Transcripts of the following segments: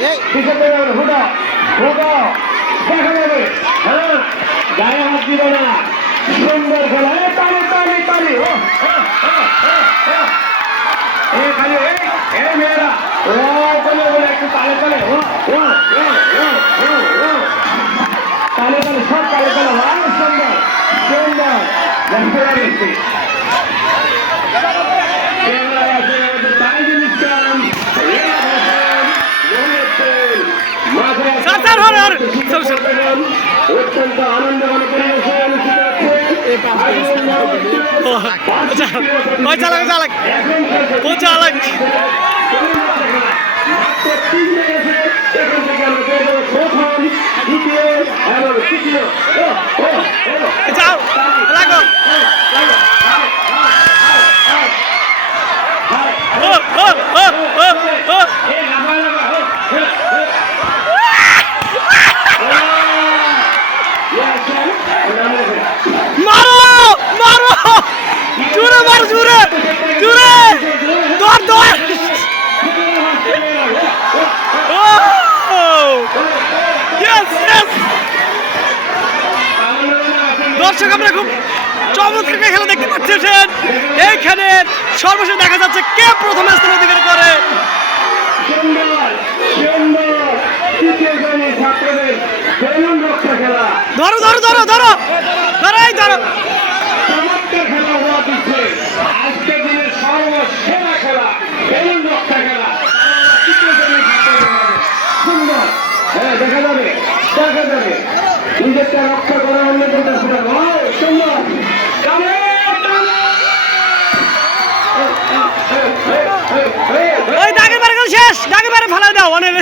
হুডো হুডো দেখা যাবে। হ্যাঁ গায়ে হাত দিবে না। সুন্দর খেলা। এ, তালি তালি তালি। ও। এ, খালি, এ মেয়েরা। ও বলে বলে একটু তালে তালে। ও ও ও ও ও তালে তালে, সব তালে তালে। সুন্দর সুন্দর। দেখতে চল। অত্যন্ত আনন্দ মনে পরিবেশে অনুষ্ঠিত চালাক লাগো ও ও ও ও ও মারো মারো জুড়ে মারো জুড়ে জুড়ে দৌড় দৌড় ও ইয়েস ইয়েস দর্শক, আমরা খুব চমৎকার খেলা দেখতে পাচ্ছেন। এইখানে সর্বশেষ দেখা যাচ্ছে কে প্রথম স্থান অধিকার করে। ধরো ধরো ধরো ধরো। ধরো ধরো। দেখা যাবে দেখা যাবে নিজেরটা রক্ষা করা অন্য কথা শোনা সুন্দর টানে, টানে। এই, এই, এই, এই, এই। ওই দাগের বারে শেষ দাগের বারে ফেলা দাও অনেক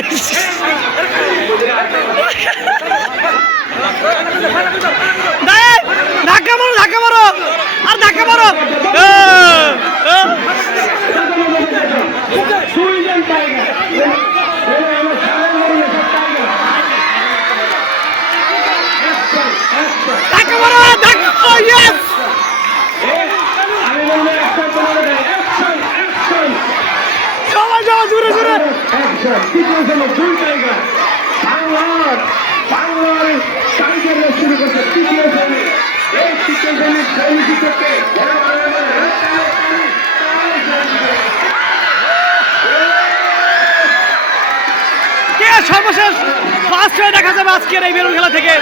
সর্বশেষ ফার্স্ট হয়ে দেখা যাবে আজকের এই বেলুন খেলা থেকে?